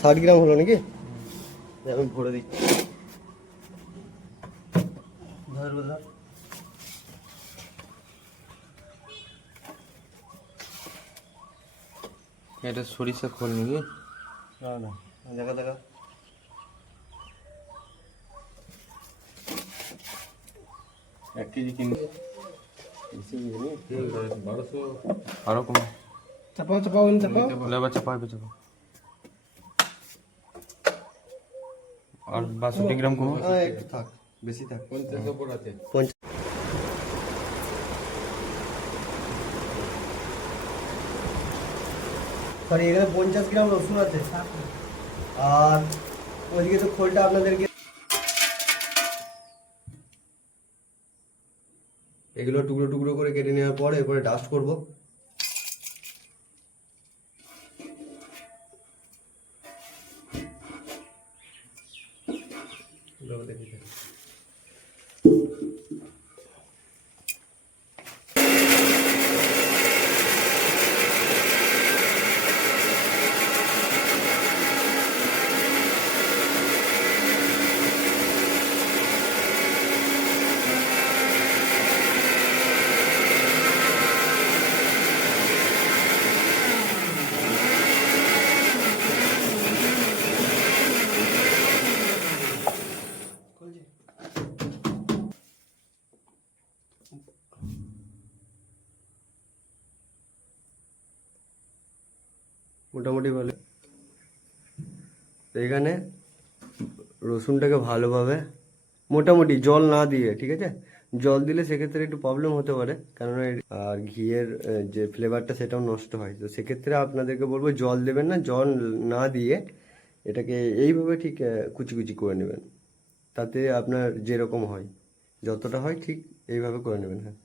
60 গ্রাম হলো নাকি? আমি ভরে দিচ্ছি। এটা সরিষা খোল নাকি? না না, দেখা দেখা। এক কেজি কিনবে বেশি বুঝলি? 1200 আরো কম। চাপাও চাপাও চাপাও লেবার চাপা হবে চাপা। আর 62 গ্রাম কম। একটু থাক, বেশি থাক। 50 উপর আছে। 50। সরি, এখানে 50 গ্রাম রসুন আছে। আর ওইদিকে তো খোলটা আপনাদেরকে, এগুলো টুকরো টুকরো করে কেটে নেওয়ার পর এরপরে ডাস্ট করব। মোটামুটি ভালো। তো এখানে রসুনটাকে ভালোভাবে, মোটামুটি জল না দিয়ে, ঠিক আছে? জল দিলে সেক্ষেত্রে একটু প্রবলেম হতে পারে, কারণ আর ঘিয়ের যে ফ্লেভারটা সেটাও নষ্ট হয়। তো সেক্ষেত্রে আপনাদেরকে বলবো জল দেবেন না, জল না দিয়ে এটাকে এইভাবে ঠিক কুচি কুচি করে নেবেন। তাতে আপনার যেরকম হয়, যতটা হয় ঠিক এইভাবে করে নেবেন। হ্যাঁ,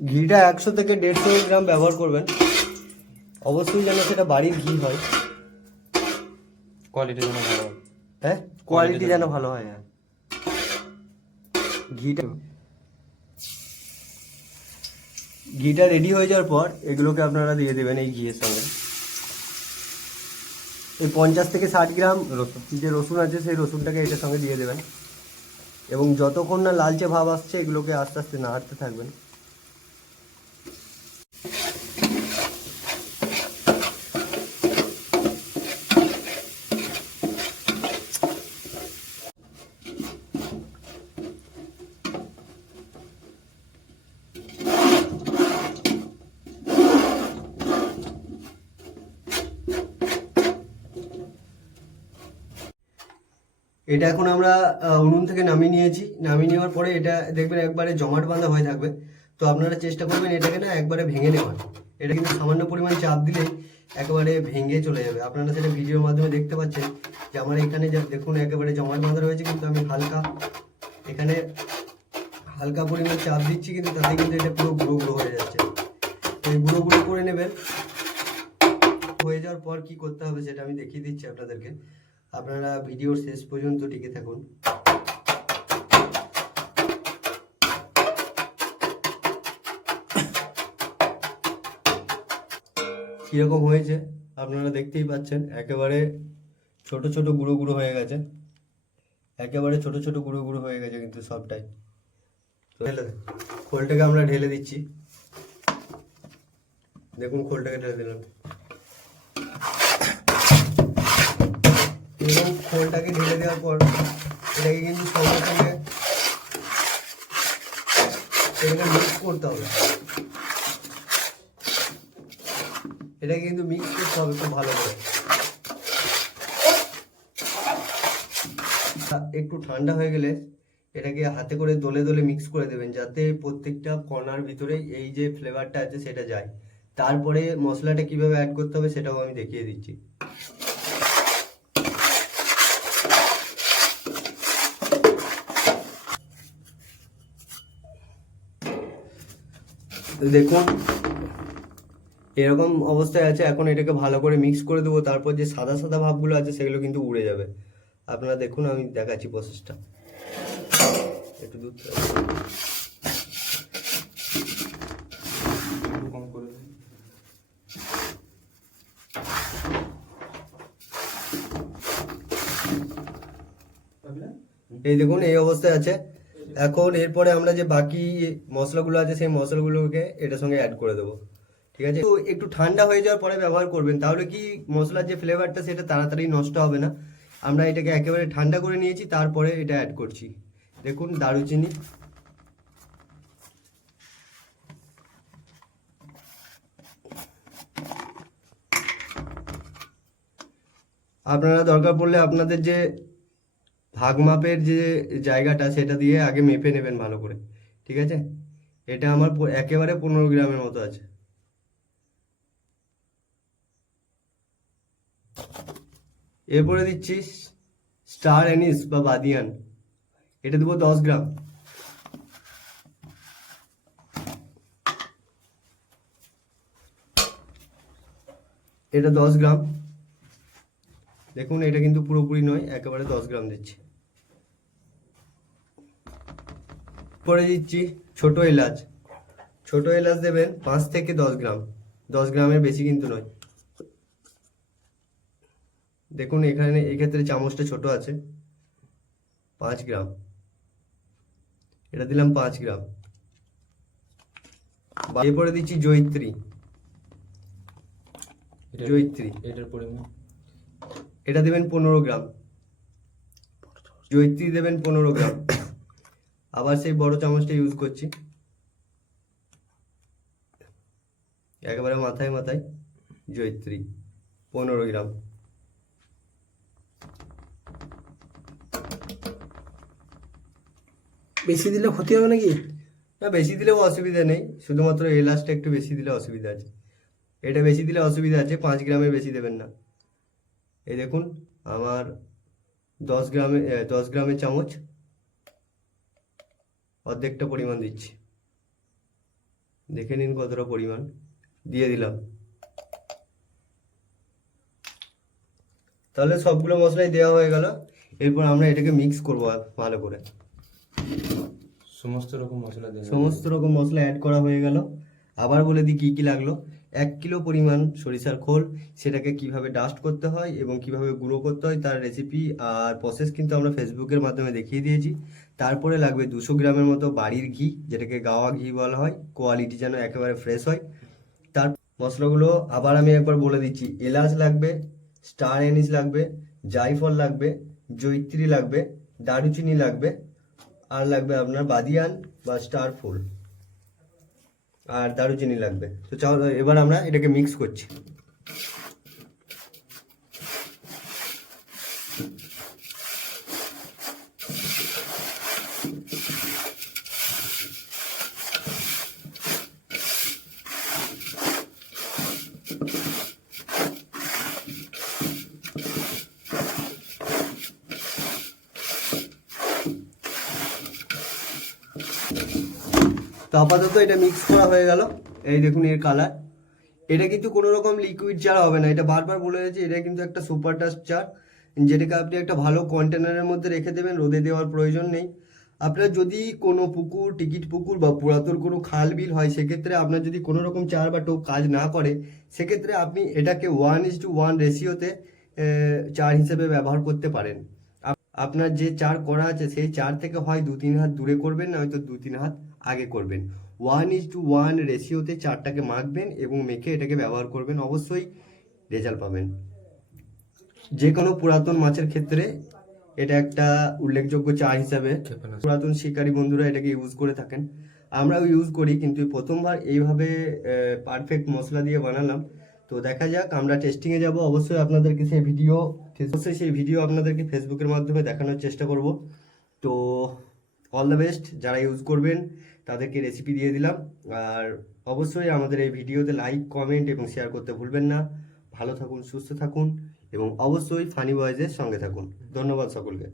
ঘিটা 100 থেকে 150 গ্রাম ব্যবহার করবেন। অবশ্যই যেন সেটা বাড়ির ঘি হয়। কোয়ালিটি যেন ভালো হয়। হ্যাঁ, কোয়ালিটি যেন ভালো হয়। হ্যাঁ, ঘিটা রেডি হয়ে যাওয়ার পর এগুলোকে আপনারা দিয়ে দেবেন এই ঘিয়ের সঙ্গে। এই 50 থেকে 60 গ্রাম যে রসুন আছে সেই রসুনটাকে এটার সঙ্গে দিয়ে দেবেন, এবং যতক্ষণ না লালচে ভাব আসছে এগুলোকে আস্তে আস্তে নাড়তে থাকবেন। এটা এখন আমরা উনুন থেকে নামিয়ে নিয়েছি। নামিয়ে নেওয়ার পরে এটা দেখবেন একবারে জমাট বাঁধা হয়ে থাকবে। তো আপনারা চেষ্টা করবেন এটাকে না একবারে ভেঙে নেওয়ার। এটা কিন্তু সামান্য পরিমাণ চাপ দিলেই একেবারে ভেঙে চলে যাবে। আপনারা সেটা ভিডিওর মাধ্যমে দেখতে পাচ্ছেন যে আমার এখানে যা দেখুন একেবারে জমাট বাঁধা রয়েছে, কিন্তু আমি এখানে হালকা পরিমাণ চাপ দিচ্ছি, কিন্তু তাতে কিন্তু এটা পুরো গুঁড়ো গুঁড়ো হয়ে যাচ্ছে। এই গুঁড়ো গুঁড়ো করে নেবেন। হয়ে যাওয়ার পর কি করতে হবে সেটা আমি দেখিয়ে দিচ্ছি আপনাদেরকে। আপনারা ভিডিওর শেষ পর্যন্ত টিকে থাকুন। কিরকম হয়েছে আপনারা দেখতেই পাচ্ছেন, একেবারে ছোট ছোট গুঁড়ো গুঁড়ো হয়ে গেছে। একেবারে ছোট ছোট গুঁড়ো গুঁড়ো হয়ে গেছে কিন্তু সবটাই। তো খোলটাকে আমরা ঢেলে দিচ্ছি। দেখুন খোলটাকে ঢেলে দিলাম, এবং খোলটাকে ঢেলে দেওয়ার পর এটাকে কিন্তু সঙ্গে সঙ্গে এটাকে মিক্স করতে হবে। এটাকে কিন্তু মিক্স করতে হবে খুব ভালো করে। একটু ঠান্ডা হয়ে গেলে এটাকে হাতে করে দলে দলে মিক্স করে দেবেন, যাতে প্রত্যেকটা কর্নার ভিতরে এই যে ফ্লেভারটা আছে সেটা যায়। তারপরে মশলাটা কিভাবে অ্যাড করতে হবে সেটাও আমি দেখিয়ে দিচ্ছি। দেখুন এরকম অবস্থায় আছে। এখন এটাকে ভালো করে মিক্স করে দেবো, তারপর যে সাদা সাদা ভাবগুলো আছে সেগুলো কিন্তু উড়ে যাবে। আপনারা দেখুন, আমি দেখাচ্ছি প্রসেসটা। একটু দুধ একটু কম করে দিন। এই দেখুন এই অবস্থায় আছে। এখন এরপরে আমরা যে বাকি মশলাগুলো আছে সেই মশলাগুলোকে এটার সঙ্গে অ্যাড করে দেবো, ঠিক আছে? তো একটু ঠান্ডা হয়ে যাওয়ার পরে ব্যবহার করবেন, তাহলে কি মশলার যে ফ্লেভারটা সেটা তাড়াতাড়ি নষ্ট হবে না। আমরা এটাকে একেবারে ঠান্ডা করে নিয়েছি, তারপরে এটা অ্যাড করছি। দেখুন দারুচিনি, আপনারা দরকার পড়লে আপনাদের যে ভাগ মাপের যে জায়গাটা সেটা দিয়ে আগে মেপে নেবেন ভালো করে, ঠিক আছে? এটা আমার একেবারে 15 গ্রামের মতো আছে। এরপরে দিচ্ছি স্টার অ্যানিস বা বাদিয়ান, এটা দেবো 10 গ্রাম। এটা 10 গ্রাম। দেখুন এটা কিন্তু পুরোপুরি নয়, একেবারে 10 গ্রাম দিচ্ছি। পরে দিচ্ছি ছোট এলাচ। ছোট এলাচ দেবেন 5 থেকে 10 গ্রাম, 10 গ্রামের বেশি কিন্তু নয়। দেখুন এখানে এক্ষেত্রে চামচটা ছোট আছে, 5 গ্রাম। এটা দিলাম 5 গ্রাম। এরপরে দিচ্ছি জয়িত্রী। জয়িত্রী এটার পরিমাণ এটা দেবেন 15 গ্রাম। জয়িত্রী দেবেন 15 গ্রাম। আবার সেই বড় চামচটা ইউজ করছি, একেবারে মাথায় মাথায় জয়িত্রী 15 গ্রাম। বেশি দিলে ক্ষতি হবে নাকি? না, বেশি দিলেও অসুবিধা নেই, শুধুমাত্র এলাচটা একটু বেশি দিলে অসুবিধা আছে। এটা বেশি দিলে অসুবিধা আছে, 5 গ্রামের বেশি দেবেন না। এই দেখুন আমার 10 গ্রামের চামচ, অর্ধেকটা পরিমাণ দিচ্ছি। দেখে নিন কতটা পরিমাণ দিয়ে দিলাম। তাহলে সবগুলো মশলাই দেওয়া হয়ে গেল। এরপর আমরা এটাকে মিক্স করবো ভালো করে। সমস্ত রকম মশলা দেবেন। সমস্ত রকম মশলা অ্যাড করা হয়ে গেল। আবার বলে দিই কী কী লাগলো। 1 কিলো পরিমাণ সরিষার খোল, সেটাকে কিভাবে ডাস্ট করতে হয় এবং কিভাবে গুঁড়ো করতে হয় তার রেসিপি আর প্রসেস কিন্তু আমরা ফেসবুকের মাধ্যমে দেখিয়ে দিয়েছি। তারপরে লাগবে 200 গ্রামের মতো বাড়ির ঘি, যেটাকে গাওয়া ঘি বলা হয়, কোয়ালিটি যেন একেবারে ফ্রেশ হয়। তার মশলাগুলো আবার আমি একবার বলে দিচ্ছি। এলাচ লাগবে, স্টার অ্যানিস লাগবে, জায়ফল লাগবে, জয়িত্রী লাগবে, দারুচিনি লাগবে, আর লাগবে আপনার বাদিয়ান বা স্টার ফুল, আর দারুচিনি লাগবে। তো চলো এবার আমরা এটাকে মিক্স করছি। তো আপাতত এটা মিক্স করা হয়ে গেল। এই দেখুন এর কালার। এটা কিন্তু কোনো রকম লিকুইড চার হবে না, এটা বারবার বলে দিয়েছি, এটা কিন্তু একটা সুপার ডাস্ট চার, যেটাকে আপনি একটা ভালো কন্টেনারের মধ্যে রেখে দেবেন, রোদে দেওয়ার প্রয়োজন নেই। আপনার যদি কোনো পুকুর, টিকিট পুকুর বা পুরাতন কোনো খাল বিল হয়, সেক্ষেত্রে আপনার যদি কোনো রকম চার বা টোপ কাজ না করে, সেক্ষেত্রে আপনি এটাকে 1:1 রেশিওতে চার হিসেবে ব্যবহার করতে পারেন। আপনার যে চার করা আছে সেই চার থেকে হয় 2-3 হাত দূরে করবেন, না হয়তো 2-3 হাত আগে করবেন। 1:1 রেশিওতে চারটাকে মাখবেন এবং মেখে এটাকে ব্যবহার করবেন, অবশ্যই রেজাল্ট পাবেন। যে কোনো পুরাতন মাছের ক্ষেত্রে এটা একটা উল্লেখযোগ্য চা হিসাবে পুরাতন শিকারী বন্ধুরা এটাকে ইউজ করে থাকেন, আমরাও ইউজ করি। কিন্তু প্রথমবার এইভাবে পারফেক্ট মশলা দিয়ে বানালাম। তো দেখা যাক, আমরা টেস্টিংয়ে যাব, অবশ্যই আপনাদেরকে সেই ভিডিও আপনাদেরকে ফেসবুকের মাধ্যমে দেখানোর চেষ্টা করব। তো অল দ্য বেস্ট, যারা ইউজ করবেন তাদেরকে রেসিপি দিয়ে দিলাম। আর অবশ্যই আমাদের এই ভিডিওতে লাইক, কমেন্ট এবং শেয়ার করতে ভুলবেন না। ভালো থাকুন, সুস্থ থাকুন এবং অবশ্যই ফানি বয়েজের সঙ্গে থাকুন। ধন্যবাদ সকলকে।